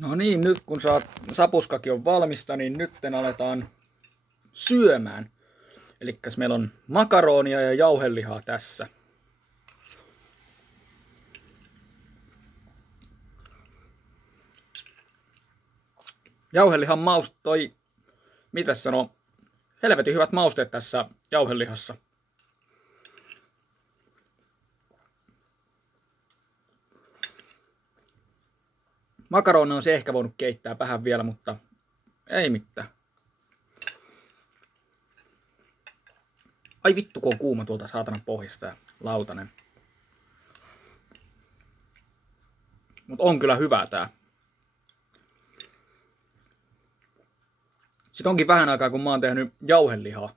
No niin, nyt kun sapuskakin on valmista, niin nytten aletaan syömään. Elikkäs meillä on makaronia ja jauhelihaa tässä. Jauhelihan mitäs sanoo, helvetin hyvät mausteet tässä jauhelihassa. Makaronia on se ehkä voinut keittää vähän vielä, mutta ei mitään. Ai vittu, kun on kuuma tuolta saatanan pohjasta tää lautanen. Mut on kyllä hyvää tää. Sitten onkin vähän aikaa, kun mä oon tehnyt jauhelihaa.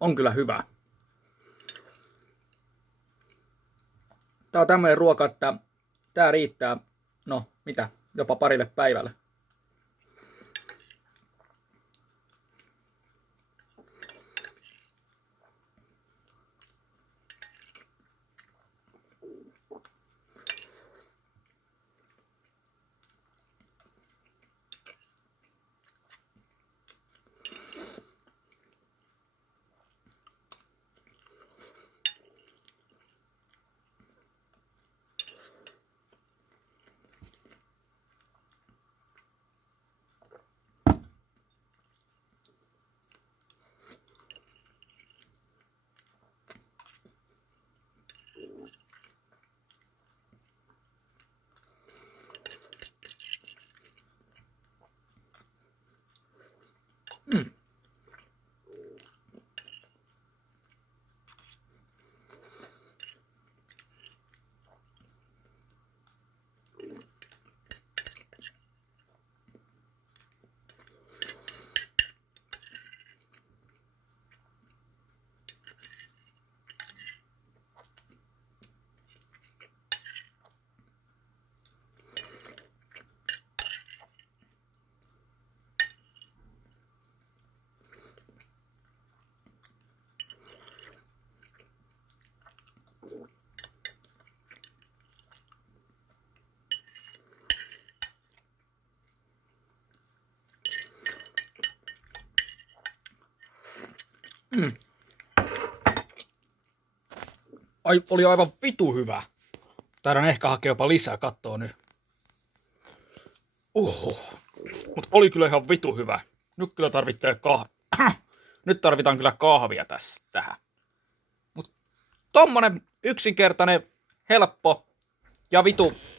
On kyllä hyvä. Tää on tämmöinen ruoka, että tää riittää, no mitä, jopa parille päivälle. Oli aivan vitu hyvä. Taidan ehkä hakea jopa lisää kattoa nyt. Mut oli kyllä ihan vitu hyvä. Nyt kyllä Nyt tarvitaan kyllä kahvia tähän. Mut tommonen yksinkertainen, helppo ja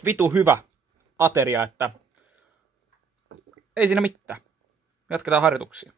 vitu hyvä ateria, että ei siinä mitään. Jatketaan harjoituksia.